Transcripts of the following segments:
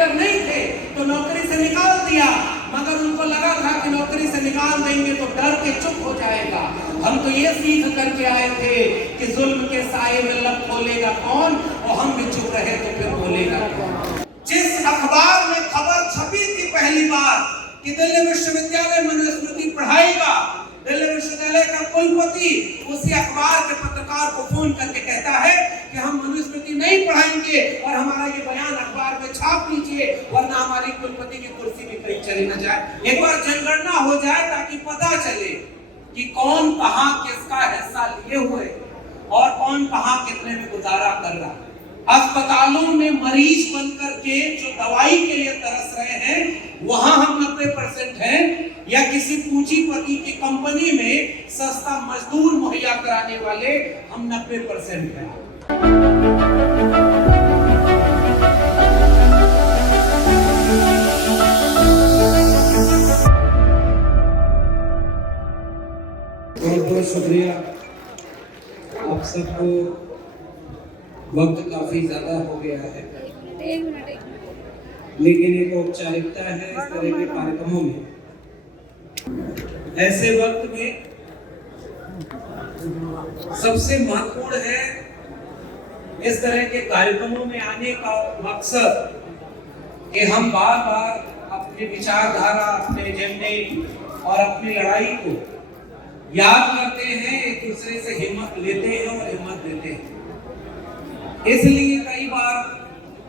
Cadre नहीं थे तो नौकरी से निकाल दिया, मगर उनको लगा था कि नौकरी से निकाल देंगे तो डर के चुप हो जाएगा। हम तो ये सीख करके आए थे कि जुल्म के साए में लब खोलेगा कौन, और हम भी चुप रहे तो फिर बोलेगा कौन। जिस अखबार में खबर छपी थी पहली बार कि दिल्ली विश्वविद्यालय मनुस्मृति पढ़ाएगा, दिल्ली विश्वविद्यालय का कुलपति उसी अखबार के पत्रकार को फोन करके कहता है कि हम मनुस्मृति नहीं पढ़ाएंगे और हमारा ये बयान अखबार में छाप लीजिए, वरना हमारी कुलपति की कुर्सी भी कहीं चली न जाए। एक बार जनगणना हो जाए ताकि पता चले कि कौन कहां किसका हिस्सा लिए हुए और कौन कहां कितने में गुजारा कर रहा है। अस्पतालों में मरीज बनकर के जो दवाई के लिए तरस रहे हैं वहां हम 90% हैं, या किसी पूंजीपति की कंपनी में सस्ता मजदूर मुहैया कराने वाले हम 90% हैं। बहुत बहुत शुक्रिया। आप सबको वक्त काफी ज्यादा हो गया है, लेकिन एक औपचारिकता है इस तरह के कार्यक्रमों में। ऐसे वक्त में सबसे महत्वपूर्ण है इस तरह के कार्यक्रमों में आने का मकसद कि हम बार बार अपनी विचारधारा, अपने एजेंडे और अपनी लड़ाई को याद करते हैं, एक दूसरे से हिम्मत लेते हैं और हिम्मत देते हैं। इसलिए कई बार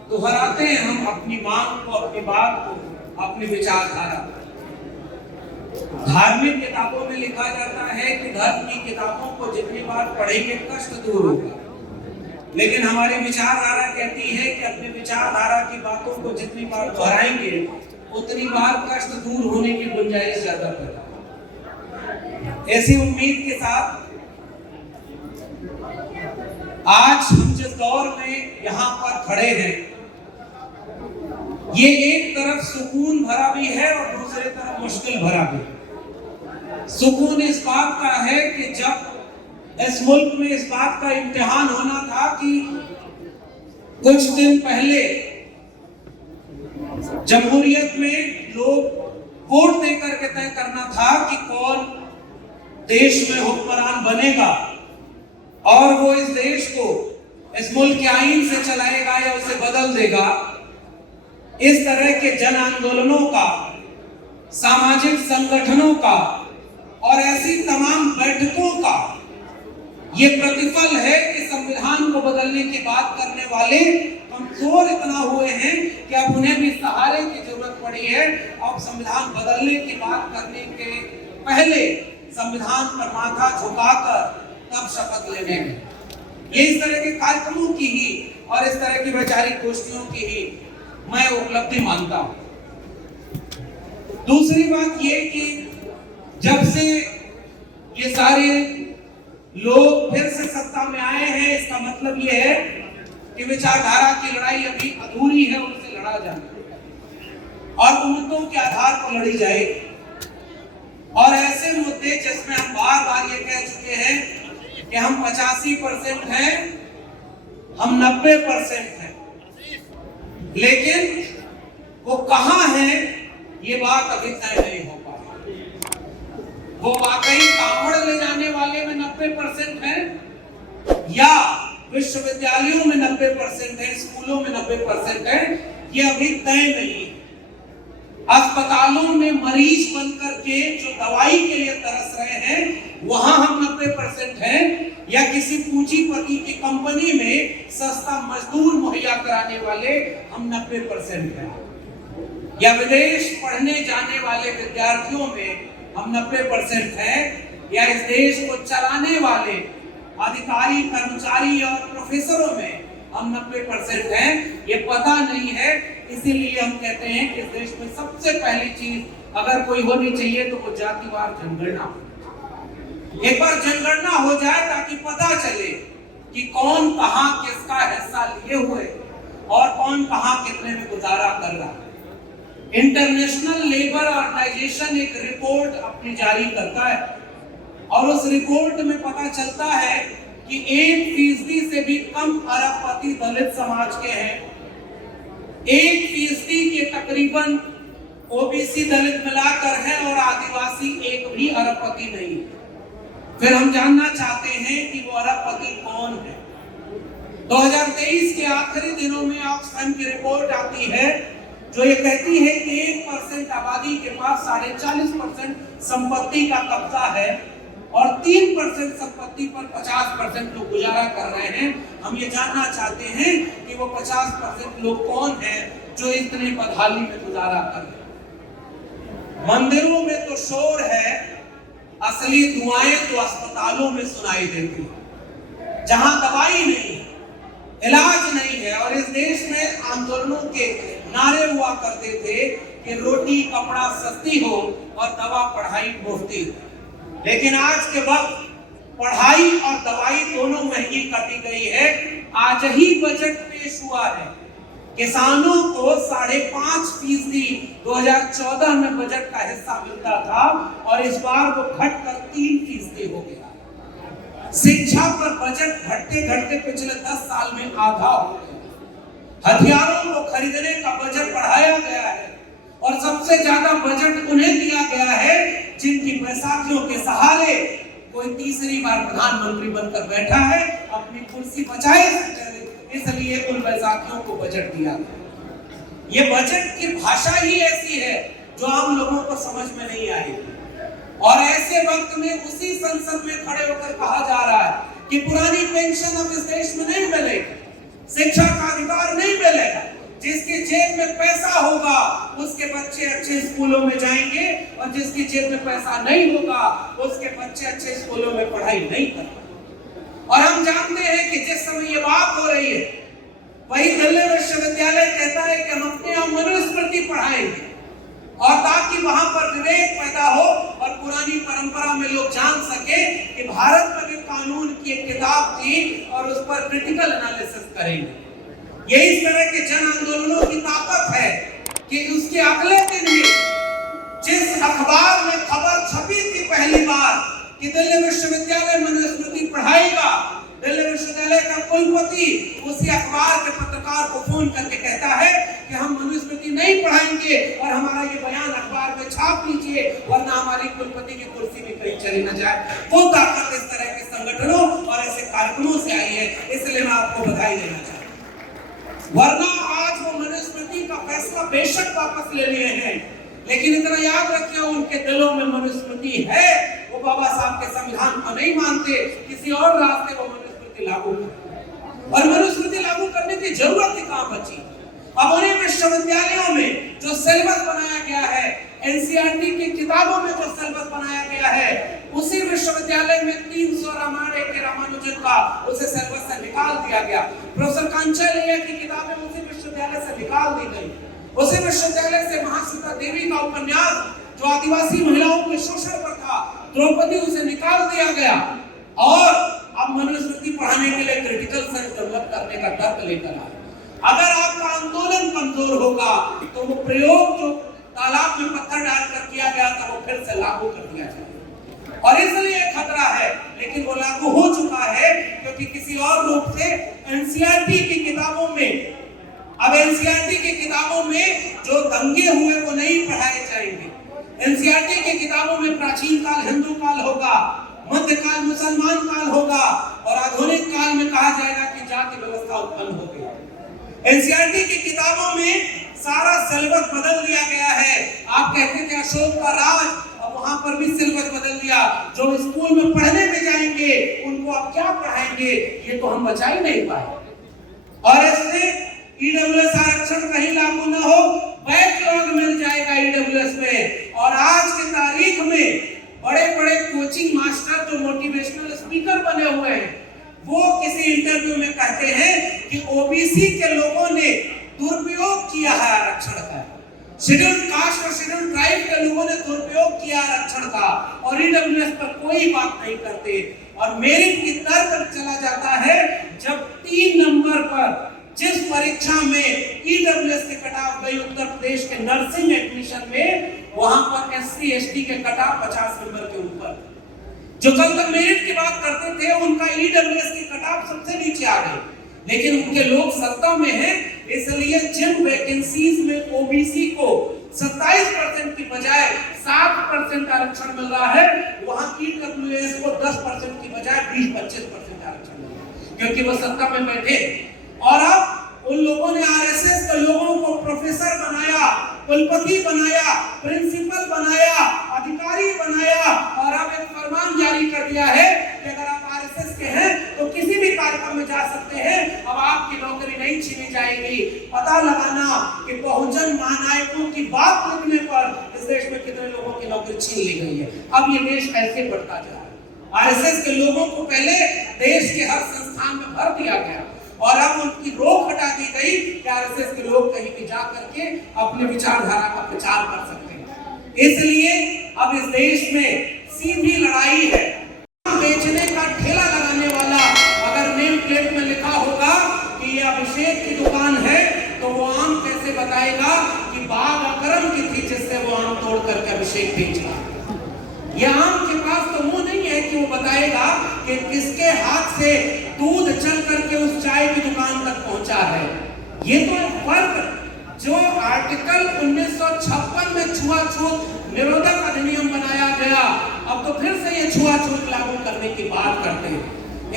दोहराते हैं हम अपनी मांग को, अपनी बात को, अपनी विचारधारा। धार्मिक किताबों में लिखा जाता है कि धर्म की किताबों को जितनी बार पढ़ेंगे कष्ट दूर होगा, लेकिन हमारी विचारधारा कहती है कि अपनी विचारधारा की बातों को जितनी बार दोहराएंगे उतनी बार कष्ट दूर होने की गुंजाइश ज्यादा पैदा। ऐसी उम्मीद के साथ आज हम जिस दौर में यहाँ पर खड़े हैं, ये एक तरफ सुकून भरा भी है और दूसरी तरफ मुश्किल भरा भी। सुकून इस बात का है कि जब इस मुल्क में इस बात का इम्तिहान होना था कि कुछ दिन पहले जमहूरियत में लोग वोट देकर के तय करना था कि कौन देश में हुक्मरान बनेगा और वो इस देश को इस मुल्क के आईन से चलाएगा या उसे बदल देगा। इस तरह के जन आंदोलनों का, सामाजिक संगठनों का और ऐसी तमाम बैठकों का ये प्रतिफल है कि संविधान को बदलने की बात करने वाले कमजोर इतना हुए हैं कि अब उन्हें भी सहारे की जरूरत पड़ी है। अब संविधान बदलने की बात करने के पहले संविधान पर माथा झुकाकर तब शपथ लेने में, ये इस तरह के कार्यक्रमों की ही और इस तरह की वैचारिक गोष्ठियों की ही मैं उपलब्धि मानता हूं। दूसरी बात ये कि जब से ये सारे लोग फिर से सत्ता में आए हैं, इसका मतलब ये है कि विचारधारा की लड़ाई अभी अधूरी है, उनसे लड़ा जाना और मुद्दों के आधार पर लड़ी जाएगी। और ऐसे मुद्दे जिसमें हम बार बार ये कह चुके हैं कि हम 85% हैं, हम 90% हैं, लेकिन वो कहां है ये बात अभी तय नहीं हो पाई। वो वाकई कांवड़ ले जाने वाले में 90% हैं या विश्वविद्यालयों में 90% हैं, स्कूलों में 90% हैं, ये अभी तय नहीं है। अस्पतालों में मरीज बनकर के जो दवाई के लिए तरस रहे हैं वहां हम 90% हैं, या किसी पूंजीपति की कंपनी में सस्ता मजदूर मुहैया कराने वाले हम 90% हैं, या विदेश पढ़ने जाने वाले विद्यार्थियों में हम 90% हैं, या इस देश को चलाने वाले अधिकारी, कर्मचारी और प्रोफेसरों में हम 90% हैं। ये पता नहीं है, इसीलिए हम कहते हैं कि इस देश में सबसे पहली चीज अगर कोई होनी चाहिए तो वो जातिवार जनगणना। एक बार जनगणना हो जाए ताकि पता चले कि कौन कहां किसका हिस्सा लिए हुए और कौन कहां कितने में गुजारा कर रहा है। इंटरनेशनल लेबर ऑर्गेनाइजेशन एक रिपोर्ट अपनी जारी करता है और उस रिपोर्ट में पता चलता है कि 1% से भी कम अरबपति दलित समाज के हैं 1% के तकरीबन ओबीसी दलित मिलाकर है और आदिवासी एक भी अरबपति नहीं है। फिर हम जानना चाहते हैं कि वो अरबपति कौन है। 2023 के आखिरी दिनों में ऑक्सफैम की रिपोर्ट आती है जो ये कहती है कि 1% आबादी के पास 40.5% संपत्ति का कब्जा है और 3% संपत्ति पर 50% लोग गुजारा कर रहे हैं। हम ये जानना चाहते हैं कि वो 50% लोग कौन हैं जो इतने बदहाली में गुजारा कर रहे हैं। मंदिरों में तो शोर है, असली दुआएं तो अस्पतालों में सुनाई देती है, जहां दवाई नहीं है, इलाज नहीं है। और इस देश में आंदोलनों के नारे हुआ करते थे कि रोटी कपड़ा सस्ती हो और दवा पढ़ाई मुफ्ती हो। लेकिन आज के वक्त पढ़ाई और दवाई दोनों महंगी कर दी गई है। आज ही बजट पेश हुआ है, किसानों को 5.5% 2014 में बजट का हिस्सा मिलता था और इस बार वो घटकर 3% हो गया। शिक्षा पर बजट घटते घटते पिछले 10 साल में आधा हो गया। हथियारों को खरीदने का बजट बढ़ाया गया है और सबसे ज्यादा बजट उन्हें दिया गया है जिनकी बैसाखियों के सहारे कोई तीसरी बार प्रधानमंत्री बनकर बैठा है, अपनी कुर्सी बचाए, इसलिए उन बैसाखियों को बजट दिया गया। ये बजट की भाषा ही ऐसी है जो आम लोगों को समझ में नहीं आएगी। और ऐसे वक्त में उसी संसद में खड़े होकर कहा जा रहा है कि पुरानी पेंशन अब इस देश में नहीं मिलेगी, शिक्षा का अधिकार नहीं मिलेगा, जिसके जेब में पैसा होगा उसके बच्चे अच्छे स्कूलों में जाएंगे और जिसकी जेब में पैसा नहीं होगा उसके बच्चे अच्छे स्कूलों में पढ़ाई नहीं करेंगे। और हम जानते हैं कि जिस समय ये बात हो रही है वही दिल्ली विश्वविद्यालय कहता है कि हम अपने यहाँ मनुस्मृति पढ़ाएंगे और ताकि वहां पर विवेक पैदा हो और पुरानी परंपरा में लोग जान सके कि भारत में भी कानून की एक किताब थी और उस पर क्रिटिकल एनालिसिस करेंगे। ये इस तरह के जन आंदोलनों की ताकत है कि उसके अगले दिन ही जिस अखबार में खबर छपी थी पहली बार कि दिल्ली विश्वविद्यालय मनुस्मृति पढ़ाएगा, दिल्ली विश्वविद्यालय का कुलपति उसी अखबार के पत्रकार को फोन करके कहता है कि हम मनुस्मृति नहीं पढ़ाएंगे और हमारा ये बयान अखबार में छाप लीजिए वरना हमारी कुलपति की कुर्सी भी कहीं चली न जाए। वो ताकत इस तरह के संगठनों और ऐसे कार्यक्रमों से आई है, इसलिए मैं आपको बधाई देना चाहता हूं। वरना आज वो मनुस्मृति का फैसला बेशक वापस ले लिए हैं, लेकिन इतना याद रखिए उनके दिलों में मनुस्मृति है। वो बाबा साहब के संविधान को नहीं मानते, किसी और रास्ते को मनुस्मृति लागू करते और मनुस्मृति लागू करने की जरूरत ही कहां बची। अब उन्हीं विश्वविद्यालयों में जो सिलेबस बनाया गया है, एनसीईआरटी की किताबों में जो सिलेबस बनाया गया है, उसी विश्वविद्यालय में 300 रामायण के रामानुजन का उसे सिलेबस से निकाल दिया गया। प्रोफेसर कांचालिया की किताबें उसी विश्वविद्यालय से निकाल दी गई। उसी विश्वविद्यालय से महासीता देवी का उपन्यास जो आदिवासी महिलाओं के शोषण पर था, द्रौपदी, उसे निकाल दिया गया और अब मनुस्मृति पढ़ाने के लिए क्रिटिकल सेंस डेवलप करने का तर्क लेकर आए। अगर आपका आंदोलन कमजोर होगा तो वो प्रयोग जो तालाब में पत्थर डालकर किया गया था वो फिर से लागू कर दिया जाएगा और इसलिए खतरा है। लेकिन वो लागू हो चुका है क्योंकि किसी और रूप से एनसीईआरटी की किताबों में, अब एनसीईआरटी की किताबों में जो दंगे हुए वो नहीं पढ़ाए जाएंगे। एनसीईआरटी की किताबों में प्राचीन काल हिंदू काल होगा, मध्यकाल मुसलमान काल होगा और आधुनिक काल में कहा जाएगा कि जाति व्यवस्था उत्पन्न हो गई। एनसीईआरटी की किताबों में सारा सिलेबस बदल दिया गया है। आप कहते थे अशोक का राज, अब वहां पर भी सिलेबस बदल दिया। जो स्कूल में पढ़ने में जाएंगे उनको आप क्या पढ़ाएंगे, ये तो हम बचा ही नहीं पाए। और इससे ईडब्ल्यूएस आरक्षण कहीं लागू न हो, बैकलॉग मिल जाएगा ईडब्ल्यूएस में। और आज की तारीख में बड़े बड़े कोचिंग मास्टर जो मोटिवेशनल स्पीकर बने हुए हैं वो किसी इंटरव्यू में कहते हैं कि ओबीसी के लोगों ने दुरुपयोग किया है आरक्षण का, शेड्यूल्ड कास्ट और शेड्यूल्ड ट्राइब के लोगों ने दुरुपयोग किया आरक्षण का और ईडब्ल्यूएस पर कोई बात नहीं करते। और मेरिट की तर्क चला जाता है जब 3 नंबर पर जिस परीक्षा में ईडब्ल्यूएस के कटाव गई उत्तर प्रदेश के नर्सिंग एडमिशन में, वहां पर एससी एसटी के कटाव 50 नंबर के ऊपर। जो कल तक मेरिट की बात करते थे उनका ईडब्ल्यूएस की कटाव सबसे नीचे आ गई। लेकिन उनके लोग सत्ता में हैं, इसलिए जिन वैकेंसीज में ओबीसी को 27% की बजाय 7% आरक्षण मिल रहा है, वहां ईडब्ल्यूएस को 10% की बजाय 20-25% आरक्षण मिल रहा है, क्योंकि वो सत्ता में बैठे। और अब उन लोगों ने आरएसएस के लोगों को प्रोफेसर बनाया, कुलपति बनाया, प्रिंसिपल बनाया, अधिकारी बनाया, और अब एक फरमान जारी कर दिया है कि अगर आप आरएसएस के हैं तो किसी भी कार्यक्रम में जा सकते हैं, अब आपकी नौकरी नहीं छीनी जाएगी। पता लगाना कि बहुजन महानायकों की बात लिखने पर इस देश में कितने लोगों की नौकरी छीन ली गई है। अब ये देश ऐसे बढ़ता जा रहा है। आरएसएस के लोगों को पहले देश के हर संस्थान में भर दिया गया, और अब उनकी रोक हटा दी गई कि आरएसएस के लोग कहीं भी जा करके अपने विचारधारा का प्रचार कर सकते हैं। इसलिए अब इस देश में सीधी लड़ाई है। बेचने का ठेला लगाने वाला अगर नेम प्लेट में लिखा होगा कि ये अभिषेक की दुकान है, तो वो आम कैसे बताएगा कि बाग अकरम की थी जिससे वो आम तोड़ करके अभिषेक बेच रहा है। ये आम के पास तो मुंह नहीं है कि वो बताएगा कि किसके हाथ से दूध चल करके उस चाय की दुकान तक पहुंचा है। ये तो फर्क जो आर्टिकल 1956 में छुआछूत निरोधक अधिनियम बनाया गया, अब तो फिर से ये छुआछूत लागू करने की बात करते हैं।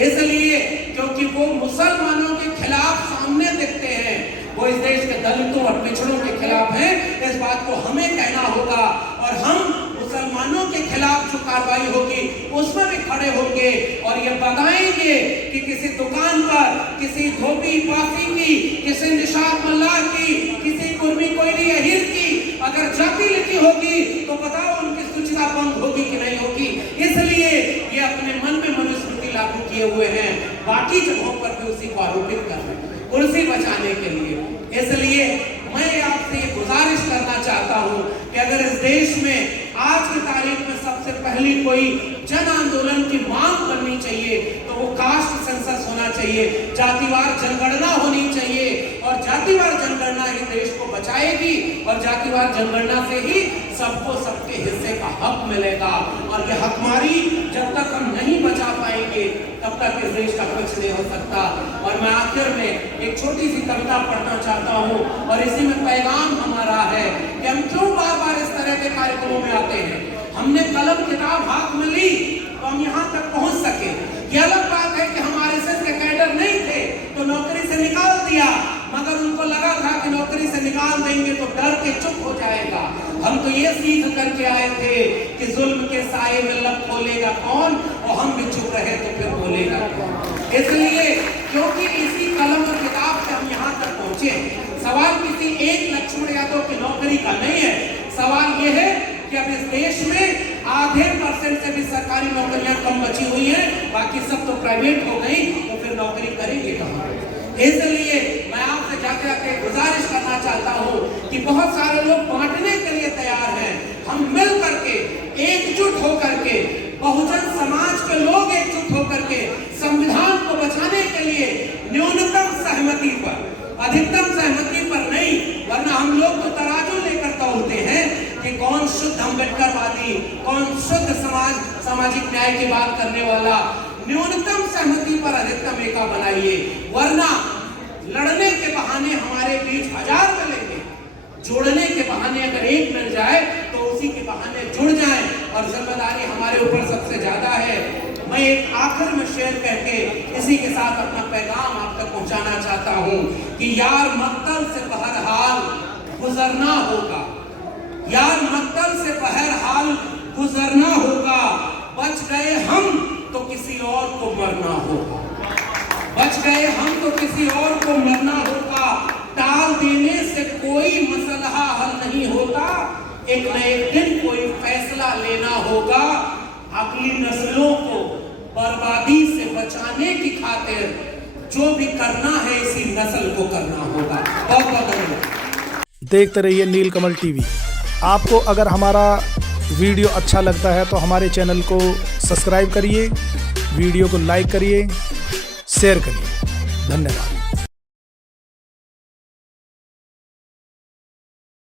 इसलिए क्योंकि वो मुसलमानों के खिलाफ सामने दिखते हैं, वो इस देश के दलितों और पिछड़ों के खिलाफ हैं। इस बात को हमें कहना होगा, और हम मुसलमानों के खिलाफ जो कार्रवाई होगी उसमें भी खड़े होंगे, और ये बताएंगे कि किसी दुकान पर किसी धोबी पासी की, किसी निशात मल्लाह की, किसी कुर्मी कोयली अहीर की अगर जाति लिखी होगी तो बताओ उनकी सूचना भंग होगी कि नहीं होगी। इसलिए ये अपने मन में मनुस्मृति लागू किए हुए हैं, बाकी जगहों पर भी उसी को आरोपित कर रहे हैं कुर्सी बचाने के लिए। इसलिए मैं आपसे ये गुजारिश करना चाहता हूं कि अगर इस देश में आज की तारीख में सबसे पहली कोई जन आंदोलन की मांग करनी चाहिए तो वो कास्ट सेंसस होना चाहिए, जातिवार जनगणना होनी चाहिए, और जातिवार जनगणना ही देश को बचाएगी, और जातिवार जनगणना से ही सबको सबके हिस्से का हक मिलेगा। और ये हकमारी जब तक हम नहीं बचा पाएंगे तब तक इस देश का कुछ नहीं हो सकता। और मैं आखिर में एक छोटी सी कविता पढ़ना चाहता हूँ, और इसी में पैगाम हमारा है कि हम क्यों बार बार इस तरह के कार्यक्रमों में आते हैं। हमने कलम किताब हाथ में ली तो हम यहाँ तक पहुँच सके। ये अलग बात है कि हम आरएसएस के कैडर नहीं थे तो नौकरी से निकाल दिया, मगर उनको लगा था कि नौकरी से निकाल देंगे तो डर के चुप हो जाएगा। हम तो ये सीख करके आए थे कि जुल्म के साए में लब खोलेगा कौन, और हम भी चुप रहे तो फिर बोलेगा कौन। इसलिए क्योंकि इसी कलम और किताब से हम यहाँ तक पहुंचे। सवाल किसी एक लक्ष्मण यादव की नौकरी का नहीं है, सवाल ये है कि अब इस देश में आधे % से भी सरकारी नौकरियां कम बची हुई हैं, बाकी सब तो प्राइवेट हो गई, तो फिर नौकरी करेंगे कहाँ। इसलिए मैं आपसे जाते जाते गुजारिश करना चाहता हूँ कि बहुत सारे लोग बांटने के लिए तैयार हैं, हम मिल करके एकजुट होकर के, बहुजन समाज के लोग एकजुट होकर के संविधान को बचाने के लिए न्यूनतम सहमति पर, अधिकतम सहमति पर नहीं, वरना हम लोग तो तराजू लेकर तौलते हैं कि कौन शुद्ध अम्बेडकरवादी, कौन शुद्ध सामाजिक न्याय की बात करने वाला। न्यूनतम सहमति पर अधिकतम एका बनाइए, वरना लड़ने के बहाने हमारे बीच 1000 मिलेंगे, जोड़ने के बहाने अगर एक मिल जाए तो उसी के बहाने जुड़ जाएं, और जिम्मेदारी हमारे ऊपर सबसे ज्यादा है। मैं एक आखिर में शेर कह के इसी के साथ अपना पैगाम आप तक पहुंचाना चाहता हूं कि यार मक्तल से बहरहाल गुजरना होगा, यार मक्तल से बहरहाल गुजरना होगा, बच गए हम तो किसी और को मरना होगा, बच गए हम तो किसी और को मरना होगा। टाल देने से कोई मसला हल नहीं होता, एक न एक दिन कोई फैसला लेना होगा। अगली नस्लों को बर्बादी से बचाने की खातिर जो भी करना है इसी नस्ल को करना होगा। बहुत बहुत धन्यवाद। देखते रहिए नीलकमल टीवी। आपको अगर हमारा वीडियो अच्छा लगता है तो हमारे चैनल को सब्सक्राइब करिए, वीडियो को लाइक करिए, शेयर करिए। धन्यवाद।